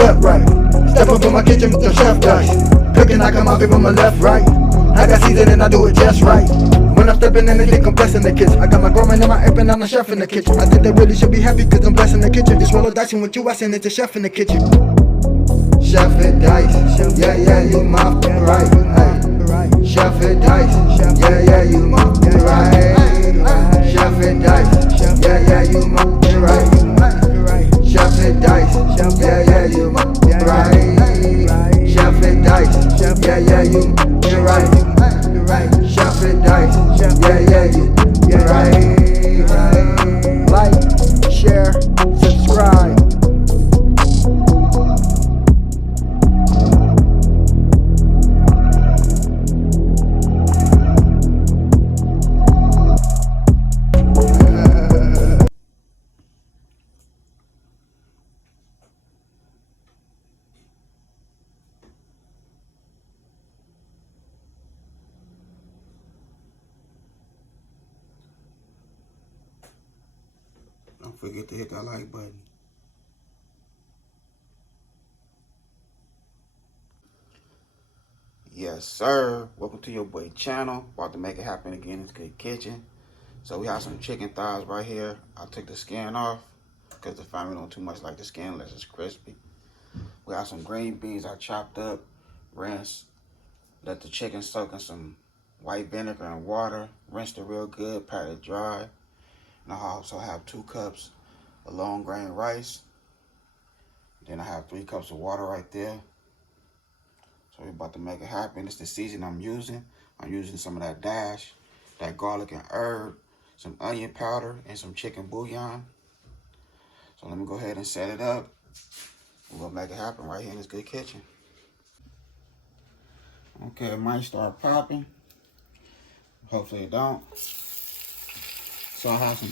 step right. Step up in my kitchen with the chef dice. Cooking, I come out from my left, right. I got season and I do it just right. When I'm stepping in the kitchen, I'm blessing the kitchen. I got my grandma and my app and I'm the chef in the kitchen. I think they really should be happy cause I'm blessing the kitchen. This roll of dice with you, I send it to chef in the kitchen. Chef and dice, yeah, yeah, you my right. Hey. Chef and dice, yeah, yeah, you my right. Chef and dice, yeah, yeah, you my right. Chef and dice, yeah, yeah, you my right. Chef and dice, yeah, yeah, you right. Chef and dice, yeah, yeah, you right. Like, share, subscribe. Don't forget to hit that like button. Yes, sir. Welcome to your boy channel. About to make it happen again. It's Good Kitchen. So we have some chicken thighs right here. I took the skin off because the family don't too much like the skin unless it's crispy. We have some green beans I chopped up, rinsed, let the chicken soak in some white vinegar and water, rinsed it real good, pat it dry. And I also have 2 cups of long grain rice. Then I have 3 cups of water right there. So we're about to make it happen. It's the season I'm using. I'm using some of that dash, that garlic and herb, some onion powder, and some chicken bouillon. So let me go ahead and set it up. We're gonna make it happen right here in this Good Kitchen. Okay, it might start popping. Hopefully it don't. So I have some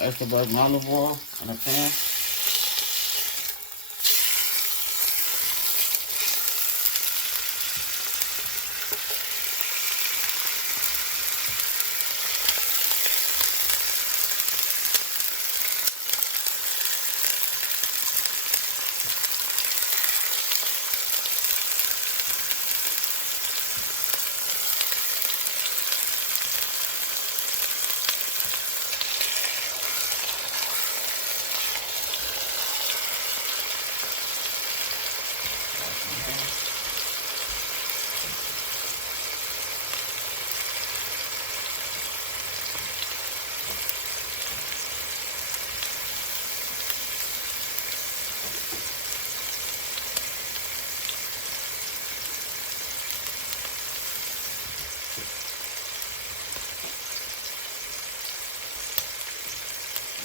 extra virgin olive oil in a pan.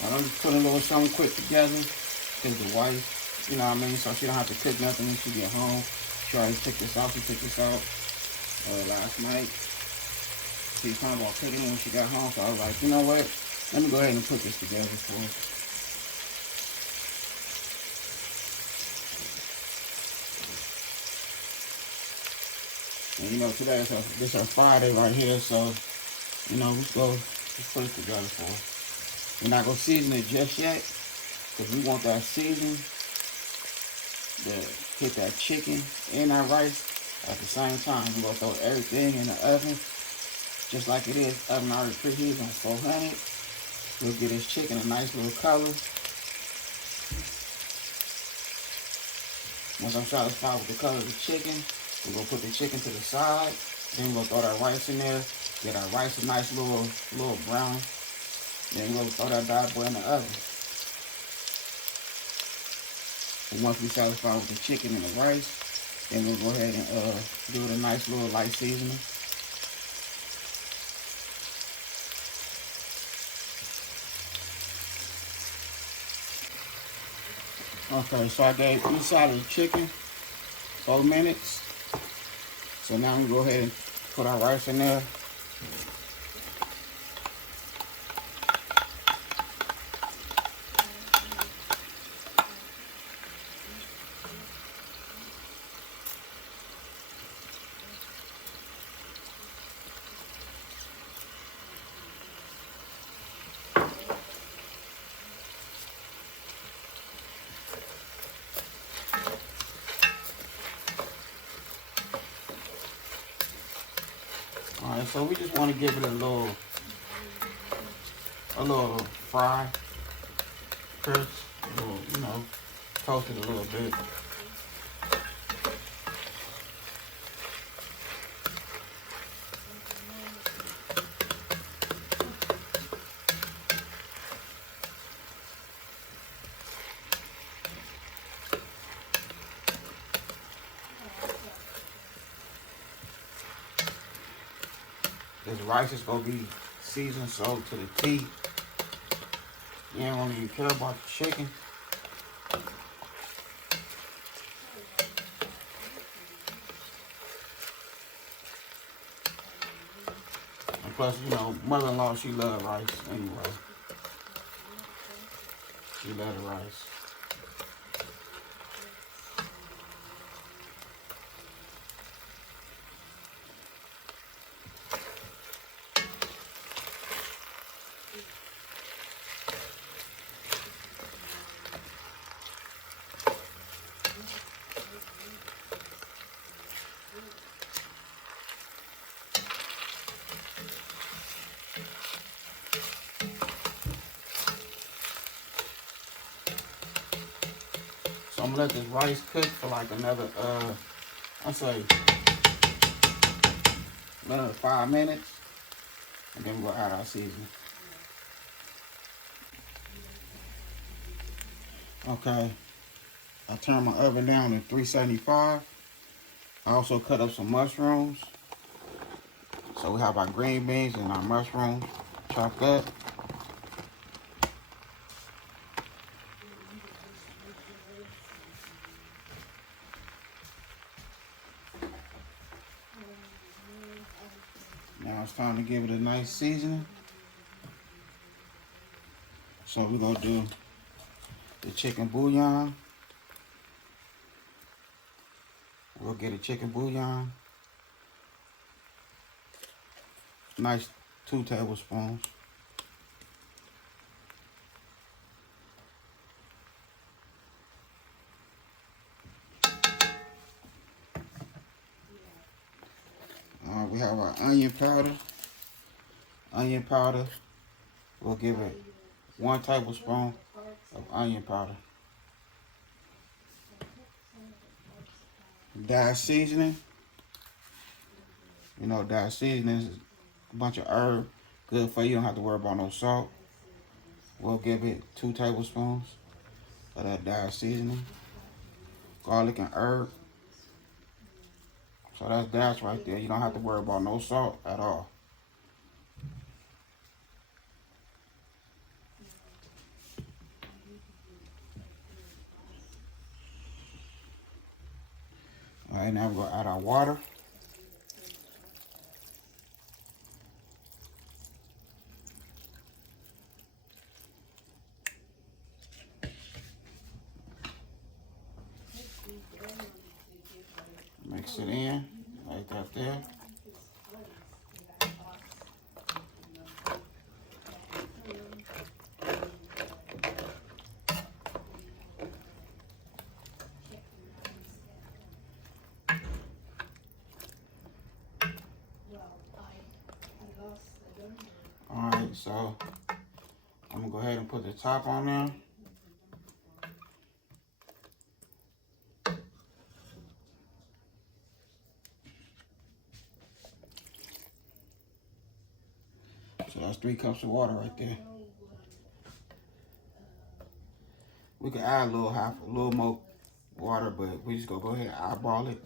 I'm just putting a little something quick together because the wife, you know what I mean, so she don't have to cook nothing when she get home. She already took this out. She took this out last night. She was talking about cooking it when she got home, so I was like, you know what? Let me go ahead and put this together for her. And you know, today this is Friday right here, so you know, let's put it together for her. We're not gonna season it just yet, because we want that season to hit that chicken and that rice at the same time. We're gonna throw everything in the oven, just like it is. Oven already preheated on 400. We'll get this chicken a nice little color. Once I'm satisfied with the color of the chicken, we're gonna put the chicken to the side. Then we're gonna throw that rice in there. Get our rice a nice little brown. Then we'll throw that bad boy in the oven. And once we satisfy with the chicken and the rice, then we'll go ahead and do it a nice little light seasoning. Okay, so I gave each side of the chicken 4 minutes. So now we go ahead and put our rice in there. Alright, so we just want to give it a little fry, crisp, a little, you know, toast it a little bit. This rice is gonna be seasoned so to the T. You ain't gonna even care about the chicken. And plus, you know, mother-in-law, she love rice anyway. She love the rice. So I'm gonna let this rice cook for like another, I'll say another 5 minutes, and then we'll add our seasoning. Okay, I turned my oven down to 375. I also cut up some mushrooms. So we have our green beans and our mushrooms chopped up. Now it's time to give it a nice seasoning. So we're gonna do the chicken bouillon. We'll get a chicken bouillon. Nice 2 tablespoons. We have our onion powder. Onion powder, we'll give it 1 tablespoon of onion powder. Dry seasoning. You know, dry seasoning is a bunch of herb, good for you. You don't have to worry about no salt. We'll give it 2 tablespoons of that dry seasoning. Garlic and herb. So that's dash right there. You don't have to worry about no salt at all. All right, now we're gonna add our water. Mix it in like that there. All right, so I'm gonna go ahead and put the top on there. So that's 3 cups of water right there. We could add a little more water, but we just gonna go ahead and eyeball it.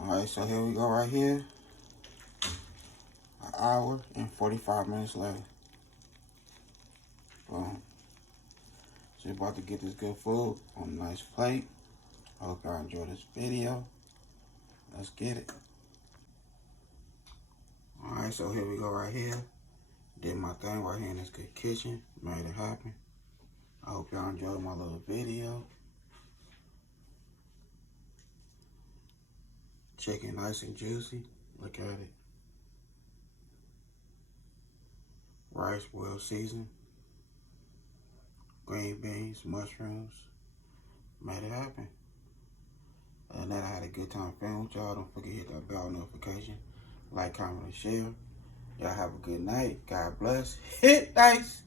All right, so here we go right here. An hour and 45 minutes later. Boom. So we're about to get this good food on a nice plate. I hope y'all enjoy this video. Let's get it. All right, so here we go right here. Did my thing right here in this good kitchen. Made it happen. I hope y'all enjoyed my little video. Chicken nice and juicy. Look at it. Rice well seasoned. green beans, mushrooms. Made it happen. And that I had a good time filming with y'all. Don't forget to hit that bell notification. Like, comment, and share. Y'all have a good night. God bless. Hit nice.